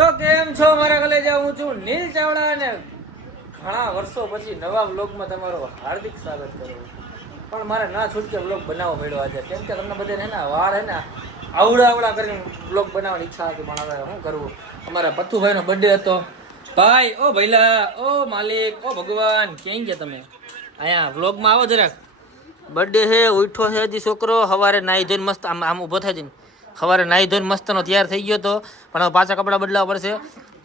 તો કેમ છો મારા કલેજા? હું છું નીલ ચાવડા અને ઘણા વર્ષો પછી નવા વ્લોગમાં તમારું હાર્દિક સ્વાગત કરું. પણ મારે ના છૂટકે વ્લોગ બનાવવો પડ્યો આજે, કેમ કે તમને બધાને ને વાળ હે ને આવડા કરીને વ્લોગ બનાવવાની ઈચ્છા હતી, પણ હવે શું કરવું. અમારા પથ્થુભાઈનો બર્થડે હતો. ભાઈ ઓ ભૈલા, ઓ માલિક, ઓ ભગવાન, ક્યાં ગયા તમે? અહીંયા વ્લોગમાં આવો જરાક. બર્થડે છે, ઉઠો છે હજી છોકરો. સવારે નાહી ધોઈને મસ્ત આમ ઊભો થાય છે. સવારે નાહી ધોઈને મસ્તનો તૈયાર થઈ ગયો હતો, પણ હવે પાછા કપડાં બદલાવવા પડશે,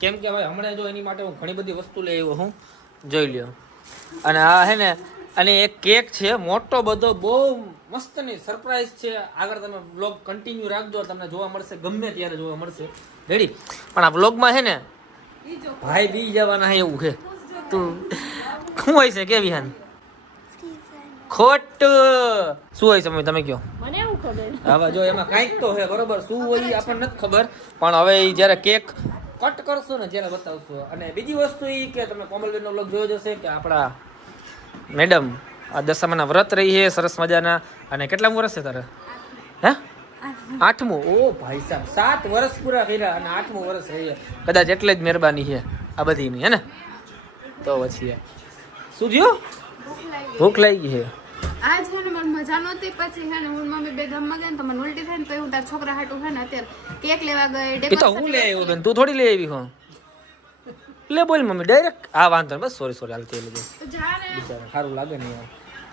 કેમ કે હવે હમણાં જો એની માટે હું ઘણી બધી વસ્તુ લઈ આવ્યો હું, જોઈ લ્યો. અને આ હે ને, અને એક કેક છે મોટો બધો, બહુ મસ્તની સરપ્રાઈઝ છે. આગળ તમે વ્લોગ કન્ટિન્યુ રાખજો, તમને જોવા મળશે, ગમે ત્યારે જોવા મળશે. રેડી? પણ આ વ્લોગમાં છે ને ભાઈ બી જવાના છે એવું છે. તું શું હોય છે કે વિહાન? ખોટ શું હોય છે મમ્મી, તમે કહો. મને એવું ખબર. હવે જો એમાં કાંઈક તો છે, બરોબર. શું હોય એ આપણને નથી ખબર, પણ હવે એ જ્યારે કેક કટ કરશું ને ત્યારે બતાવશું. અને બીજી વસ્તુ એ કે તમે કોમલબેનનો વ્લોગ જોયો જશે કે આપણા મેડમ આ દશામાના વ્રત રહી છે સરસ મજાના. અને કેટલામું વર્ષ છે તારે? હે? 8મું. ઓ ભાઈ સાહેબ, 7 વર્ષ પૂરા કર્યા અને 8મું વર્ષ રહી છે. કદાચ એટલે જ મહેરબાની છે આ બધીની, હે ને? તો પછી શું થયું? ભૂખ લાગી છે. આજ છે ને મને મજા નહોતી, પછી છે ને હું મમ્મી બે ગામમાં ગઈ ને તો મને ઉલટી થઈ ને, તો હું તાર છોકરા હાટું છે ને અત્યારે કેક લેવા ગઈ. એ તો હું લઈ આવ્યો બેન, તું થોડી લઈ આવી હો. લે બોલ મમ્મી ડાયરેક્ટ. હા વાંધો નહીં, બસ સોરી હાલતી એટલે બિચારા સારું લાગે ને યાર.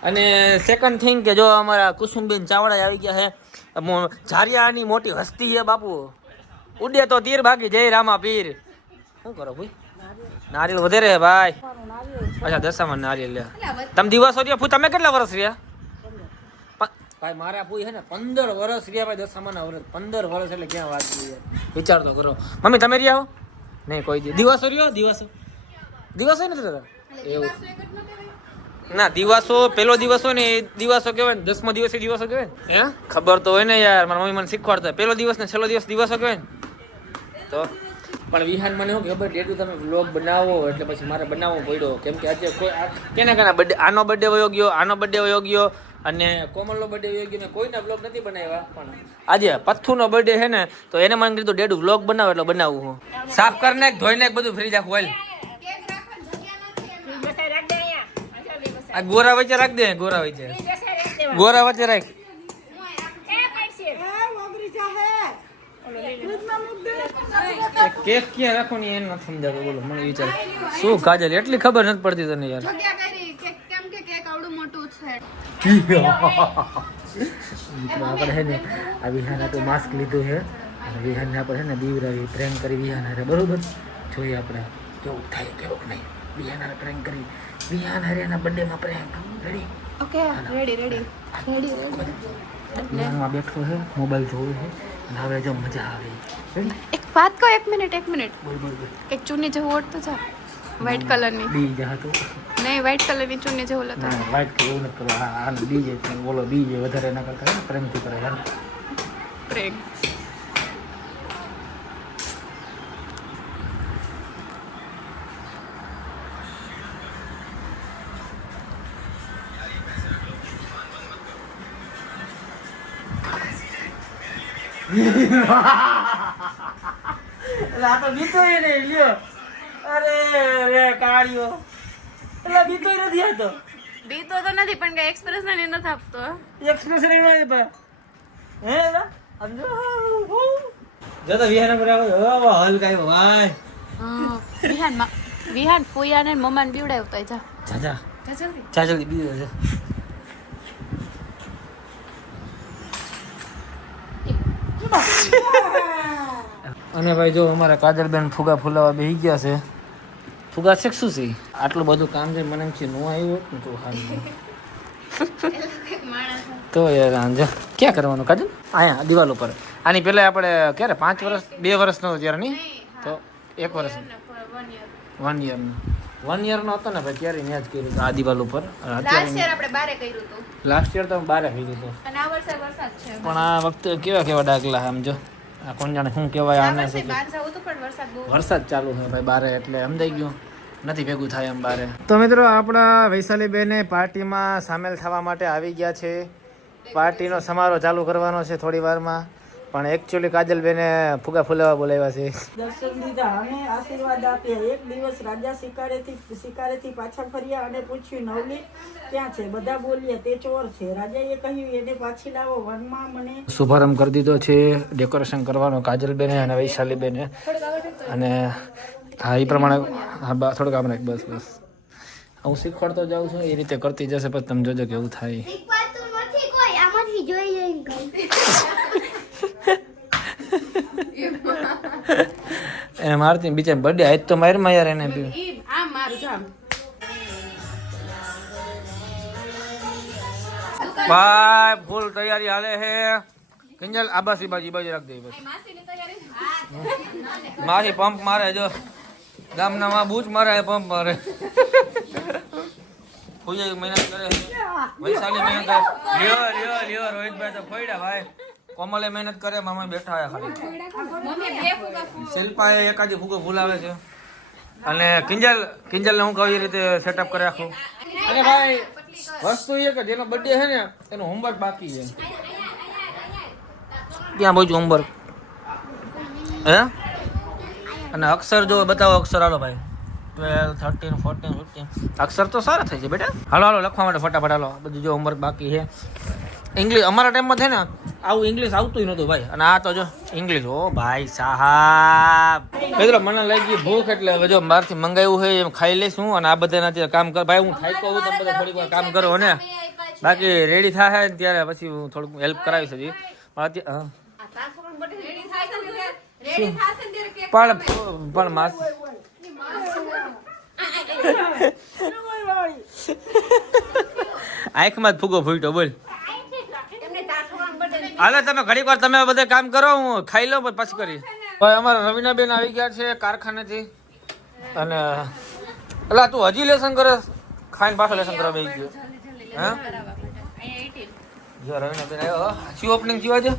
અને સેકન્ડ થિંગ કે જો અમારા કુસુમબેન ચાવડા આવી ગયા છે. ઝારિયાની મોટી હસ્તી છે બાપુ. ઉડે તો તીર ભાગી જય રામા પીર. શું કરો ભાઈ? નારિયેલ વધારે હે ભાઈ. અચ્છા દશામાં નારિયેલ લે. તમે દિવસો રહ્યા ફૂ, તમે કેટલા વર્ષ રહ્યા? ભાઈ મારા ફૂઈ છે ને 15 વર્ષ રહ્યા ભાઈ દશામાના વર્ષ. 15 વર્ષ એટલે ક્યાં વાત છે, વિચાર તો કરો. મમ્મી તમે રહ્યા હો? નહીં કોઈ દિવસો રહ્યો? દિવસો નથી તારા એવું? ના દિવસો પેલો દિવસ હોય ને એ દિવસો કહેવાય ને, 10મો દિવસ એ દિવસો કહેવાય ને. હે ખબર તો હોય ને યાર, મારા મમ્મી મને શીખવાડતા. પેલો દિવસ ને છેલ્લો દિવસ દિવસો કહેવાય ને. તો પણ વિહાન મને શું ખબર, ડેટુ તમે વ્લોગ બનાવો એટલે પછી મારે બનાવવો પડ્યો, કેમ કે આજે કોઈ કેના બર્થડે, આનો બર્થડે વયો ગયો, આનો બર્થડે વયો ગયો અને કોમલનો બર્થડે વયો ગયો ને કોઈના વ્લોગ નથી બનાવ્યા. પણ આજે પથ્થુનો બર્થડે છે ને, તો એને મને કીધું ડેડુ વ્લોગ બનાવો એટલે બનાવું હું. સાફ કરીને ધોઈને બધું ફ્રીજ આખું ઓઇલ આ ગોરા વચ્ચે રાખ દે, ગોરા વચ્ચે રાખ. કેક ક્યાં રાખો ને એને નથી સમજાતો. બોલો મને વિચાર શું કાજલ એટલી ખબર નથી પડતી તને યાર. આપણે છે ને આ વિહાન આટલું માસ્ક લીધું છે અને વિહાનને આપણે છે ને દીવરાવી પ્રેન્ક કરી વિહાન હારે, બરોબર. જોઈએ આપણે કેવું થાય કેવું નહીં. વિહાન હારે પ્રેન્ક કરી, વિહાન હારે એના બર્થડેમાં પ્રેન્ક. રેડી? Okay ready. વિહાનમાં બેઠો છે, મોબાઈલ જોવે છે અને હવે જો મજા આવે. રેડી? એક વાત કહો, એક મિનિટ. બોલ. એક ચૂની જેવું ઓળતું છે, વ્હાઈટ કલરની. બી જા તો નહીં, વ્હાઈટ કલરની ચૂની જેવું લતો. ના વાઈટ કલર એવું નથી કરવા. આ બીજે બોલો, બીજે વધારે એના કરતા પ્રેમથી કરે યાર. પ્રેમ આ તો બીતો નહીં લ્યો. અરે રે કાળિયો, એટલે બીતો નથી આતો. બીતો તો નથી, પણ કઈ એક્સપ્રેશન એ નથી આપતો. એક્સપ્રેશન એનો હે એલા સમજો. જો તો વિહાન પર આવો હલકાયો ભાઈ. વિહાન ફોયા ને મમ્માને બીવડાવતા જા. જા જલ્દી બીજો છે. અને ભાઈ જો અમારા કાજલબેન ફુગા ફૂલાવા બેસી ગયા છે. ફુગા છે શું છે? આટલું બધું કામ છે, મને એમ છે નો આવ્યો હોત ને તો હાલ. તો યાર આંજા ક્યાં કરવાનું કાજલ? અહીંયા દિવાલ ઉપર. આની પહેલા આપણે ક્યારે 5 વર્ષ 2 વર્ષનો ત્યારે નહીં તો 1 વર્ષ 1 યરનો હતો ને ભાઈ, ત્યારે ત્યાં જ કર્યું આ દિવાલ ઉપર. લાસ્ટ યર આપણે બારે કર્યું હતું. લાસ્ટ યર તો બારે કર્યું હતું, અને આ વર્ષે વરસાદ છે. પણ આ વખતે કેવા ડાકલા આમ જો. આ કોણ જાણે શું કહેવાય આને. વરસાદ ચાલુ છે ભાઈ બારે, એટલે સમજાઈ ગયું નથી ભેગું થાય એમ બારે. તો મિત્રો આપણા વૈશાલી બેને પાર્ટીમાં સામેલ થવા માટે આવી ગયા છે. પાર્ટીનો સમારોહ ચાલુ કરવાનો છે થોડી વારમાં. પણ એકચ્યુઅલી કાજલબેને ફુગા ફુલાવા બોલાવ્યા છે. દર્શન દીધા અને આશીર્વાદ આપ્યા. એક દિવસ રાજા શિકારેથી પાછા ફર્યા અને પૂછ્યું, નવલી ક્યાં છે? બધા બોલ્યા, તે ચોર છે. રાજાએ કહ્યું, એને પાછી લાવો. વનમાં મને શુભારંભ કરી દીધો છે ડેકોરેશન કરવાનો કાજલબેને અને વૈશાલીબેને. અને હા એ પ્રમાણે હા થોડુંક આમ રાખ. બસ બસ હું શીખવાડતો જાઉં છું એ રીતે કરતી જશે. પછી તમે જોજો કેવું થાય. એને મારતી બીજા બર્થડે આજ તો મારમાં યાર એને બી આમ મારું જામ ભાઈ ફૂલ તૈયારી હાલે છે. કિંજલ આબાસી બાજુ રાખ દે. બસ માસી પંપ મારે જો ગામના માં બૂચ મારે પંપ મારે. પૂજા મહેનત કરે વૈશાલી મહેનત કરે. લ્યો રોહિતભાઈ તો ફોડ્યા ભાઈ. કોમલે મહેનત કરે મામા બેઠા ખાલી. શિલ્પાએ એકાદી ફૂગો ભૂલાવે છે. અને કિંજલ ને હું કહું એ રીતે સેટઅપ કરે આખું. અને ભાઈ વસ્તુ એ કે જેનો બર્થડે છે ને એનું હોમવર્ક બાકી છે. ક્યાં બોલું હોમવર્ક હે? અને અક્ષર જો બતાવો. અક્ષર હાલો ભાઈ 12, 13, 14, 15 અક્ષર તો સારા થઈ છે બેટા. હાલો લખવા માટે ફટાફટ હાલો. બધું જો હોમવર્ક બાકી છે. ઇંગ્લિશ અમારા ટાઈમમાં છે ને આવું ઇંગ્લિશ આવતું નહોતું ભાઈ. અને આ તો જો ઇંગ્લિશ. ઓ ભાઈ સાહેબ મિત્રો મને લાગી ભૂખ એટલે હવે જો બહારથી મંગાવ્યું છે એમ ખાઈ લઈશું. અને આ બધાના અત્યારે કામ કર ભાઈ. હું થાક્યો હોઉં તમે બધા થોડીક વાર કામ કરો ને બાકી રેડી થાય ને ત્યારે પછી હું થોડુંક હેલ્પ કરાવીશ હજી. પણ માસ આંખમાં જ ફૂગો ફૂટ્યો બોલ. હાલો તમે ઘડીક વાર તમે બધા કામ કરો હું ખાઈ લઉં પછી કરી. ભાઈ અમારા રવિનાબેન આવી ગયા છે કારખાનેથી. અને એટલે તું હજી લેસન કરે ખાઈને પાછો લેસન કરવા બેસી ગયો. હા જો રવિનાબેન આવ્યો. શું ઓપનિંગ થયું આજે?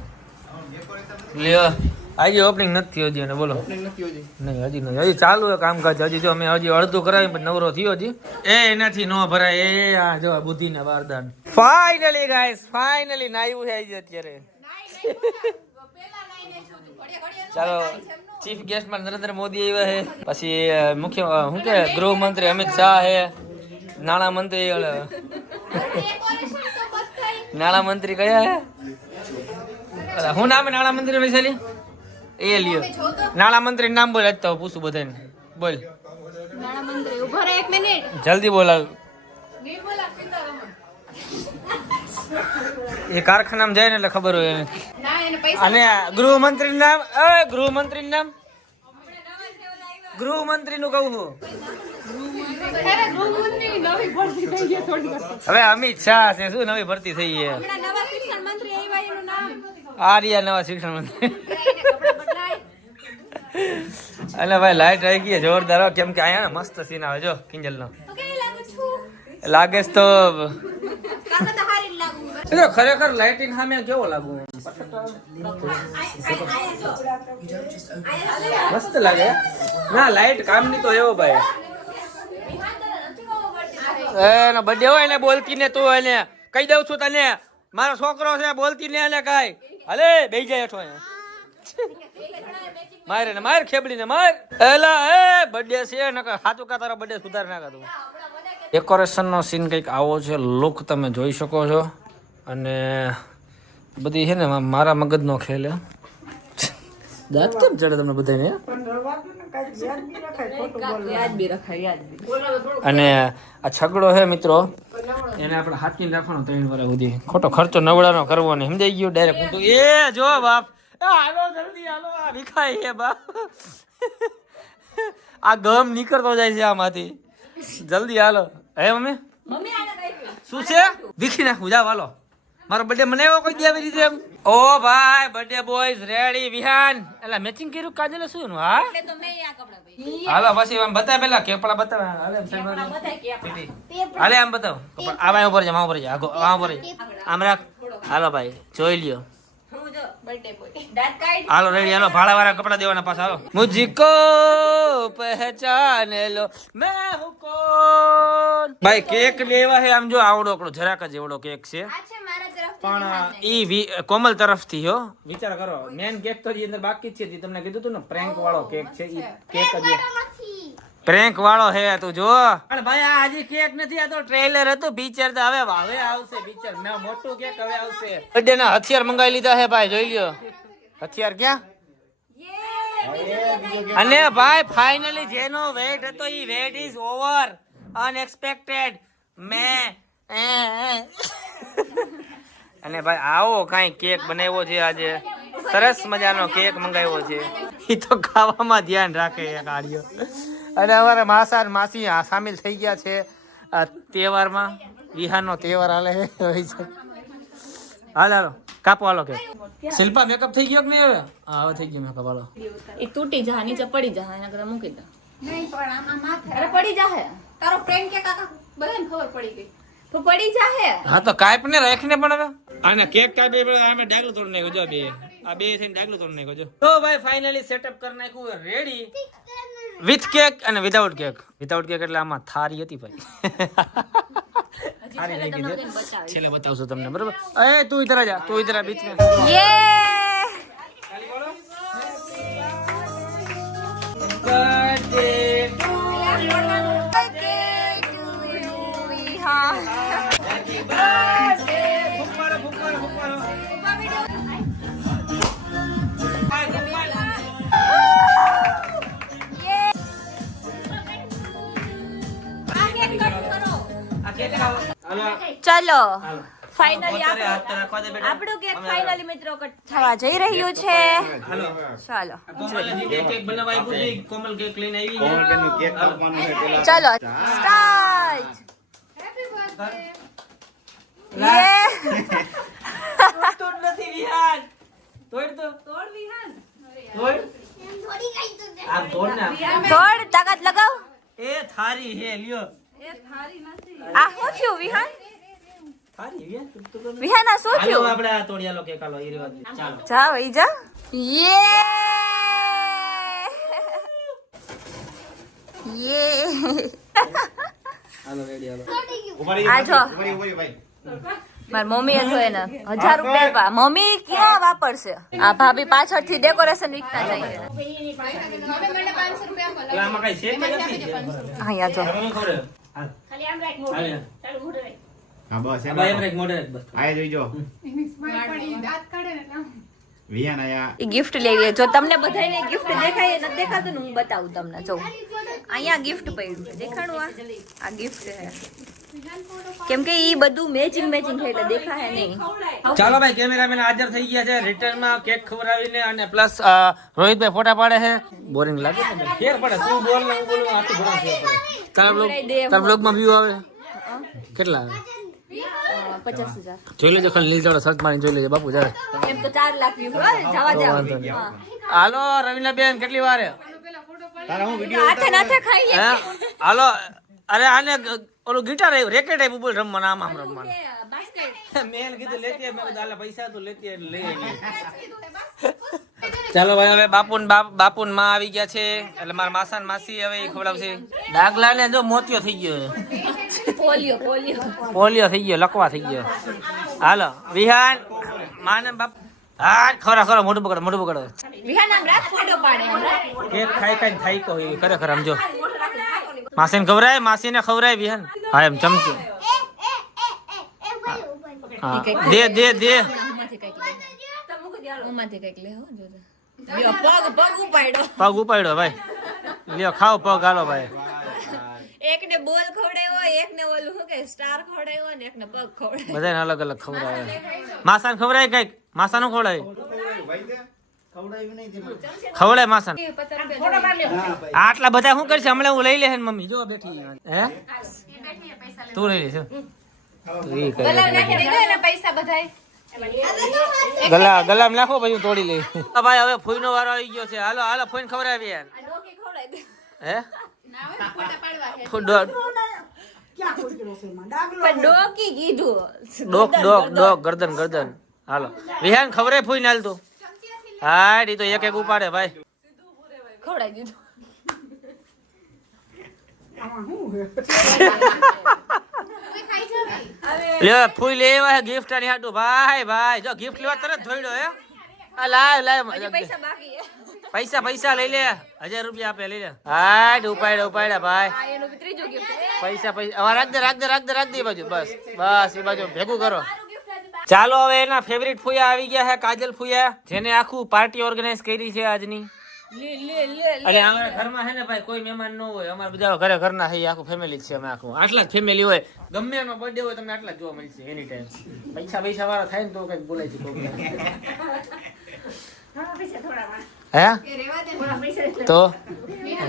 લ્યો આજે ઓપનિંગ નથી થયો હજી. અને બોલો નહીં હજી નહીં. હજી ચાલુ છે કામકાજ. હજી જો અમે હજી અડધું કરાવી પછી નવરો થયો હજી. એનાથી ન ભરાય. એ આ જો બુદ્ધિના બારદાન. ફાઇનલી ગાઈસ ફાઇનલી નાયું છે આજે અત્યારે. ચાલો ચીફ ગેસ્ટમાં નરેન્દ્ર મોદી આવ્યા છે. પછી મુખ્ય શું કે ગૃહમંત્રી અમિત શાહ છે. નાણામંત્રી કયા હે? હું નામ નાણામંત્રી વૈશાલી એ લ્યો. નાણામંત્રી નામ બોલ આજ તો પૂછું બધાને. બોલ નાણામંત્રી ઉભો રહે 1 મિનિટ. જલ્દી બોલાવ. એ કારખાનામાં જાય ને એટલે ખબર હોય એને. અને ગૃહમંત્રી નામ ગૃહમંત્રી નામ ગૃહમંત્રી નું કહું છું. હવે અમિત શાહ છે શું નવી ભરતી થઈ છે? આર્યા નવા શિક્ષણ મંત્રી. અને ભાઈ લાઈટ આવી ગઈ જોરદાર. કેમ કે અહીંયા મસ્ત સીન આવે જો કિંજલ નો લાગે તો ખરેખર લાઇટિંગ સામે કેવો લાગુ? મસ્ત લાગે ના લાઈટ કામની તો એવો ભાઈ. એનો બર્થડે હોય ને બોલતી ને તું એને કહી દઉં છું તને મારો છોકરો છે બોલતી ને એને કાઈ હલે બેસી જાય હેઠો મારે ને માર ખેબડી ને માર. એલા એ બર્થડે છે ને સાચું કા તારો બર્થડે સુધાર ના તું. ડેકોરેશન નો સીન કંઈક આવો છે. લુક તમે જોઈ શકો છો. અને બધી છે ને મારા મગજનો ખેલ. દાંત કેમ ચડે તમને બધાને? અને આ છગડો છે મિત્રો એને આપણે હાથની રાખવાનો 3 વર્ષ સુધી. ખોટો ખર્ચો નવડાનો કરવો નહીં સમજાઈ ગયો ડાયરેક્ટ. હું એ જો બાપ હાલો જલ્દી હાલો આ વિખાય છે બાપ. આ ગમ નીકળતો જાય છે આમાંથી. જલ્દી હાલો. હે મમ્મી શું છે? વિખી નાખું જાવ હાલો. મારો બર્થડે મનાવ્યો કોઈ દી આવી રીતે એમ? ઓ ભાઈ બર્થડે બોયઝ રેડી વિહાન. એટલે મેચિંગ કર્યું કાજલે શું એનું? હા હાલો પછી આમ બતાય પેલા કેપડા બતાવે. હાલે આમ બતાવ. આવા ઉપર જા ઉપર જા આમ ઉપર આમ રાખ. હાલો ભાઈ જોઈ લ્યો બર્થડે બોય હાલો રેડી હાલો ભાડા વાળા કપડા દેવાના પાછા હાલો મુझको પહેચાન લો मैं हूं कौन ભાઈ કેક લેવા હે આમ જો આવડો જરાક જ એવડો કેક છે પણ ઈ કોમલ તરફથી હો વિચાર કરો મેન કેક તો ઈ અંદર બાકી જ છે ઈ તમને કીધું તું ને પ્રેન્ક વાળો કેક છે ઈ કેક જ પ્રેન્ક વાળો હે તું જો પણ ભાઈ આ હજી કેક નથી આ તો ટ્રેલર હતું પિક્ચર તો હવે આવશે પિક્ચર ના મોટું કેક હવે આવશે બર્થડે ના હથિયાર મંગાવી લીધા હે ભાઈ જોઈ લ્યો હથિયાર ક્યાં અને ભાઈ ફાઇનલી જેનો વેટ હતો ઈ વેટ ઇઝ ઓવર અનએક્સપેક્ટેડ મે અને ભાઈ આવો કાઈ કેક બનાવ્યો છે આજે સરસ મજાનો કેક મંગાવ્યો છે ઈ તો ખાવામાં ધ્યાન રાખે એક આડિયો અને અમારા માસા અને માસી સામેલ થઈ ગયા છે આ તહેવારમાં વિહારનો તહેવાર હાલે છે હાલો કાપો હાલો કે શિલ્પા મેકઅપ થઈ ગયો કે નહીં હવે હા હવે થઈ ગયો મેકઅપ હાલો એ તૂટી જા નીચે પડી જા એના કરતા મૂકી દે નહીં પણ આમાં માથે અરે પડી જા હે તારો પ્રેમ કે કાકા બધાને ખબર પડી ગઈ તો પડી જા હે હા તો કાઈપ ને રાખીને પણ હવે આને કેક કાપી અમે ડાગલું તોડ નાખ્યો જો બે આ બે થઈને ડાગલું તોડ નાખ્યો જો તો ભાઈ ફાઇનલી સેટઅપ કરી નાખ્યું રેડી વિથ કેક અને વિધાઉટ કેક એટલે આમાં થારી હતી ભાઈ થારી નહીં કીધું છેલ્લે બતાવશું તમને બરોબર એ તું ઇધર આ જા તું ઇધર આ બીચ में યે બર્થડે હા હેપી બર્થડે ફુફારો ફુફારો ફુફારો ચલો ફાઇનલી આપણું કેક ફાઇનલી મિત્રો કટ થવા જઈ રહ્યું છે ચાલો કોમલ કેક લઈને આવી ચલો સ્ટાર્ટ હેપી બર્થડે યે તોડ નથી વિહાન તોડ તો તોડ વિહાન તોડ આ તોડ ના થોડ તાકાત લગાવ એ થારી હે લ્યો એ થારી નથી આ શું થયું વિહાન થારી હે વિહાન આ શું હાલો થયું આપણે આ તોડિયાલો કેક હાલો ઈ રેવા દે ચાલો જા વઈ જા યે યે હાલો રેડી હાલો આ જો મારી મમ્મી જો એને 1000 રૂપિયા મમ્મી ક્યાં વાપરશે આ ભાભી પાછળથી ડેકોરેશન વીકતા જાય હવે મને 500 રૂપિયા મળે આમાં કઈ છે કે નથી અહીંયા જો તમે ખબર હાલ ખાલી આમ રાખ મોઢે ચાલ મોઢે રાખ હા બસ આ ભાઈ બ્રેક મોડે બસ આય જોઈજો એની સ્માઈલ પડી દાંત કાઢે ને આમ વિયાન આયા એ ગિફ્ટ લેવી જો તમને બધાને ગિફ્ટ દેખાય નથી દેખાતું ને હું બતાવું તમને જો અહીંયા ગિફ્ટ પડ્યું છે દેખાડું આ ગિફ્ટ છે કેમ કે ઈ બધું મેચિંગ છે એટલે દેખાય નહીં ચાલો ભાઈ કેમેરામેન હાજર થઈ ગયા છે રિટર્ન માં કેક ખવડાવીને અને પ્લસ રોહિતભાઈ ફોટા પાડે છે બોરિંગ લાગે ને ફેર પડે તું બોલ ને હું બોલું આટલું ઘણો ફેર પડે તારા બ્લોગ માં વ્યૂ આવે કેટલા આવે 50,000 જોઈ લેજો ખાલી લીલ સર્ચ મારીને જોઈ લેજો બાપુ જાય એમ તો 4 લાખ વ્યૂ જવા જાવ હાલો રવિના બેન કેટલી વાર તારા હું વિડિયો હાથે નાથે ખાઈએ હે હાલો અરે આને ઓલું ગિટાર આવ્યું રેકેટ આવ્યું બોલ રમવાનું આમ રમવાનું મેં કીધું લેતી મેં કીધું આલે પૈસા તો લેતી એટલે લઈ આવી ચાલો ભાઈ હવે બાપુન માં આવી ગયા છે એટલે મારા માસા ને માસી હવે ખવડાવશે ડાગલા ને જો મોતિયો થઈ ગયો પોલિયો થઈ ગયો લકવા થઈ ગયો હાલો વિહાન માને બાપ હા ખરા મોઢું પકડો વિહાન આમ રાખ ફોટો પાડે કેક ખાઈ થાય તો ખરેખર આમ જો માસીને ખવરાય વિહાન હા એમ ચમચી હા દે ઉમાંથી કઈક લે હો જો પગ ઉપાડ્યો પગ ઉપાડ્યો ભાઈ લ્યો ખાઓ પગ હાલો ભાઈ એકને બોલ ખવડાવ્યો એકને ઓલું શું કે સ્ટાર ખવડાવ્યો ને એકને પગ ખવડાવ્યો બધાને અલગ અલગ ખવડાવે માસાને ખવડાય કઈક માસાનું ખવડાય ખવડાય માસાને આટલા બધા શું કરશે હમણાં હું લઈ લે મમ્મી જો બેઠી હે તું લઈ લેશે પૈસા બધાય ગલામ નાખો પછી તોડી લઈ ભાઈ હવે ફૂઈનો વારો આવી ગયો છે હાલો ફૂઈને ખવડાવી યાર હે ફોટા પાડવા છે ક્યાં કોઈ છે એમાં ડાગલો પણ ડોકી કીધું ડોક ગરદન હાલો વિહાન ખબરે ફૂઈ નાલ તું હા ઈ તો એક એક ઉપાડે ભાઈ ખવડાવી દીધું આમાં શું છે? લે ફૂઈ લેવા ગિફ્ટ આની હાટુ ભાઈ ભાઈ જો ગિફ્ટ લેવા તરત ધોઈડો હે આ લાવ પૈસા બાકી છે. પૈસા લઈ લે 1000 રૂપિયા આપે લઈ લે હા ઉપાડ્યા ભાઈ આ એનું બી ત્રીજું gift છે. પૈસા હવે રાખ દે એ બાજુ બસ એ બાજુ ભેગું કરો ચાલો હવે એના ફેવરિટ ફૂયા આવી ગયા છે કાજલ ફૂયા જેને આખું પાર્ટી ઓર્ગેનાઇઝ કરી છે આજની અને અમારા ઘરમાં છે ને ભાઈ કોઈ મહેમાન ન હોય અમારા બધા ઘરના છે આખું ફેમિલી છે અમે આખું આટલા જ ફેમિલી હોય ગમે એનો બર્થડે હોય તમને આટલા જ જોવા મળશે એની ટાઈમ પૈસા વાળા થાય ને તો કઈક બોલાય છે કોક હે તો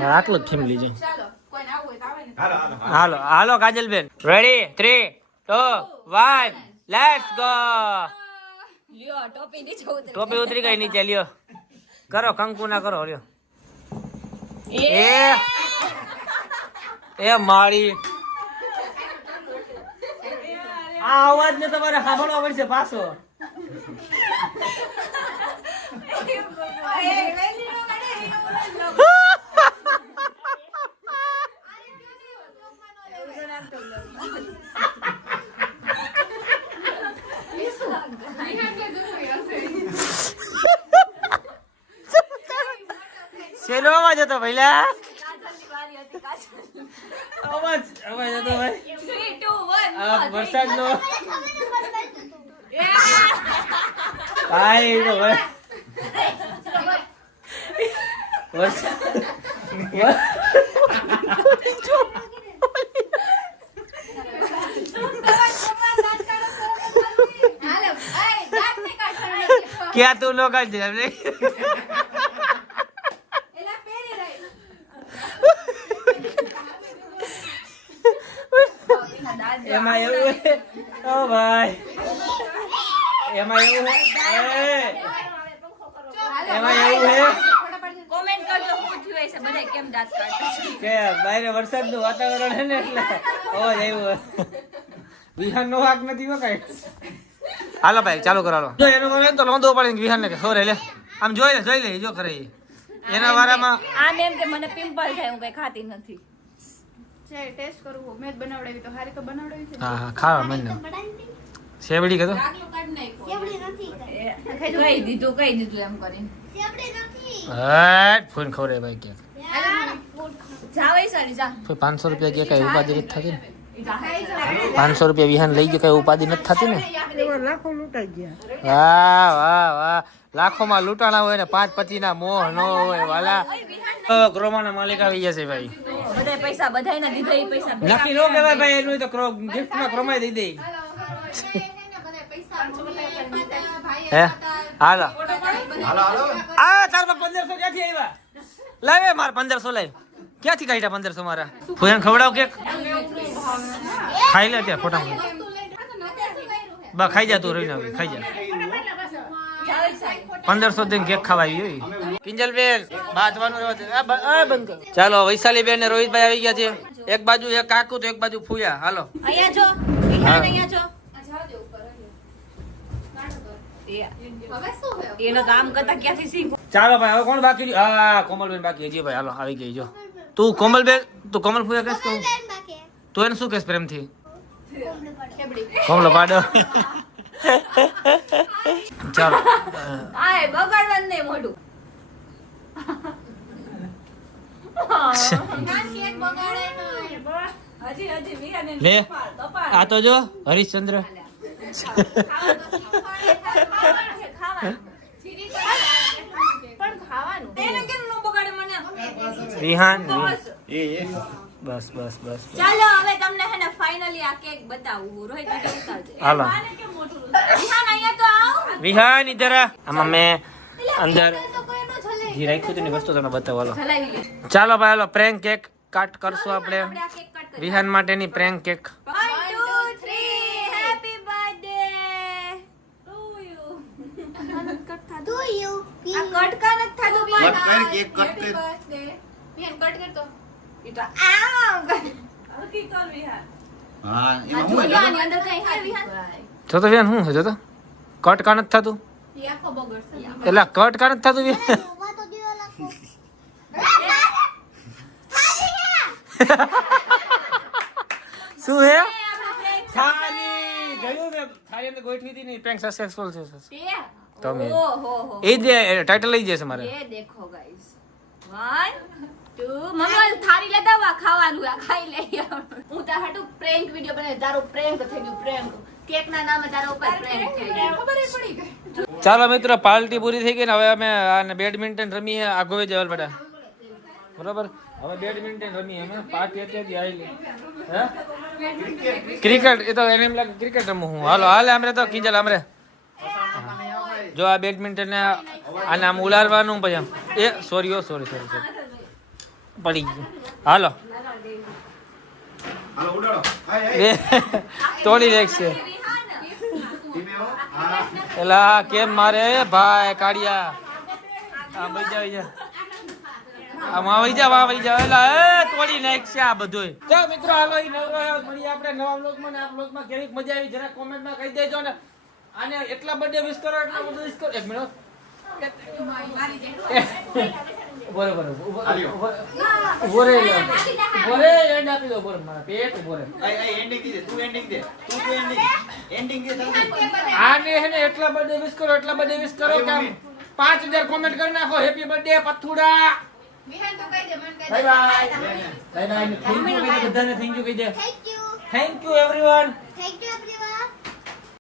આટલું જ ફેમિલી છે ચાલો કોઈને આવું હોય તો આવે ને હાલો કાજલબેન રેડી 3 2 1 લેટ્સ ગો લ્યો ટોપી નીચે ઉતરી ટોપી ઉતરી ગઈ નીચે લ્યો કરો કંકુ ના કરો લ્યો એ માળી આ અવાજ ને તમારે સાંભળવા પડશે પાછો શેનો અવાજ હતો ભઈલા અવાજ હતો ભાઈ 3 2 1 આ વરસાદનો કાઈ તો ભાઈ વરસાદ હાલો એ દાંત ને કાઢ ક્યાં તું નો કાઢ દે આપણે એલા પહેરી રહી એમાં એવું હે ઓ ભાઈ એમાં એવું હે એમાં એવું હે કોમેન્ટ કરજો શું થયું હશે બધાય કેમ દાંત કાઢતા છે કે બહાર વરસાદનું વાતાવરણ હે ને એટલે અવાજ આવ્યો વિહાન નો વાક નથી હો કઈ હાલો ભાઈ ચાલુ કરો હાલો જો એનો કરે તો લોંદો પડે વિહાન ને કે સોરે લે આમ જોઈ લે જો કરે ઈ. એના વારામાં આમ એમ કે મને પિમ્પલ થાય હું કઈ ખાતી નથી છે ટેસ્ટ કરવું મેં જ બનાવડાવી તો હારી તો બનાવડાવી છે હા ખાવા મને શેવડી કહેતો આગલું કાઢ નાખ્યો કહી દીધું એમ કરીને હટ ફોન ખવરે ભાઈ કે જાવે સારી જા 500 રૂપિયા જે કઈ ઉપાધિ નથી થતી ને ખાઈ જાઓ 500 રૂપિયા વિહાન લઈ ગયો કઈ ઉપાધિ નથી થતી ને એવા લાખો લૂંટાઈ ગયા વાહ લાખોમાં લૂંટાણા હોય ને 5-25 ના મોહ ન હોય વાલા ક્રોમાના માલિક આવી જશે ભાઈ બધાય પૈસા બધાયને દીધા ઈ પૈસા નક્કી નો કહેવાય ભાઈ એનું તો ગિફ્ટ માં ક્રોમાય દઈ દે હે હાલો આ તાર 1500 ક્યાંથી આવ્યા લાવે માર 1500 લાવ ક્યાંથી કાઢ્યા 1500 મારા ફોન ખવડાવ કેક ખાઈ લે ત્યાં ફોટા બા ખાઈ જા તું રહીને ખાઈ જા 1500 દઈને કેક ખાવા આવી હોય કિંજલબેન બાંધવાનું રહેવા દે બંધ કર ચાલો વૈશાલી બેન ને રોહિતભાઈ આવી ગયા છે એક બાજુ એક કાકુ તો એક બાજુ ફૂયા હાલો અહીંયા જો વિહાન અહીંયા જો હવે શું હોય એનો કામ કરતા ક્યાંથી શીખો ચાલો ભાઈ હવે કોણ બાકી રહ્યું? હા કોમલબેન બાકી હજી ભાઈ હાલો આવી ગઈ જો તું કોમલબેન તું કોમલ ફૂયા કેસ કહું તું એને શું કેસ પ્રેમથી કોમલો પાડો ચાલો આય બગાડવાનું નહીં મોઢું કેક બગાડે નહીં હજી વિહાને લે આ તો જો હરીશચંદ્ર ખાવાનું પણ ખાવાનું તેને કેમ નો બગાડે મને વિહાન એ બસ ચાલો હવે તમને હે ને ફાઇનલી આ કેક બતાવું રોહિત વિડિયો ઉતારજે હાલો આને કેમ મોટું વિહાન અહીંયા તો આવ વિહાન ઇધર આ. આમાં મેં અંદર તો કોઈ નો છલે જે રાખ્યું હતું ને વસ્તુ તમને બતાવો હાલો ચલાવી લે ચાલો ભાઈ હાલો પ્રેન્ક કેક કાટ કરશું આપણે આપણે આ કેક કટ કરી વિહાન માટેની prank cake 1 2 3 happy birthday to you આ કટકા નથી થાતું કટ કર કેક કટ કર બેન કટ કરતો ઈ તો આમ હકી કર વિહાન હા એમાં હું જોયા ની અંદર કઈ હે વિહાન જો તો વિહાન શું છે જો તો કટ કા નથી થતું એ આખો બગડશે એટલે કટ કા નથી થતું શું હે થાળી જોયું મેં થાળી અંદર ગોઠવી હતી ને પ્રેન્ક સક્સેસફુલ છે તમે ઓહો એ જે ટાઇટલ લઈ જશે મારે ये देखो गाइस 1 2 મમ્મી થારી લેતા વા ખાવાનું આ ખાઈ લે હું તાર હાટુ પ્રેન્ક વિડિયો બનાવી તારો પ્રેન્ક થઈ ગયું પ્રેન્ક કેક ના નામે તારા ઉપર પ્રેન્ક થઈ ગયું ખબર પડી ગઈ ચાલો મિત્રો પાર્ટી પૂરી થઈ ગઈ ને હવે અમે આને બેડમિન્ટન રમીએ આગળ જવાલ બેટા બરાબર હવે બેડમિન્ટન રમીએ અમે પાર્ટી અત્યારથી આવેલી હે ક્રિકેટ એ તો એને એમ લાગે ક્રિકેટ રમું હું હાલો હાલે અમે તો કિંજલ અમે જો આ બેડમિન્ટન ને આને આમ ઉલારવાનું પછી આમ એ સોરી સોરી પડી ગયું હાલો હાલો ઉડાડો એ તોડી નાખશે એલા કેમ મારે ભાઈ કાઢિયા આ વઈ જા આમાં વઈ જા એલા એ તોડી નાખશે આ બધું તો મિત્રો હાલો ઈ નવરો આવ્યો મળીએ આપણે નવા વ્લોગમાં ને આ વ્લોગમાં કેવી મજા આવી જરા કોમેન્ટમાં કહી દેજો ને આને એટલા બર્થડે વિશ કરો એટલા બધું વિશ કરો 1 મિનિટ બરોબર બોરે એન્ડ આપી દો બોરે મારા પેટ બોરે એન્ડિંગ દે તું એન્ડિંગ દે એન્ડિંગ દે આને હે ને એટલા બર્થડે વિશ કરો કે આમ 5000 કોમેન્ટ કરી નાખો હેપી બર્થડે પથુડા વિહાન તો કહી દે મન કહી બાય બાય થેન્ક યુ બધાને થેન્ક યુ કહી દે thank you everyone thank you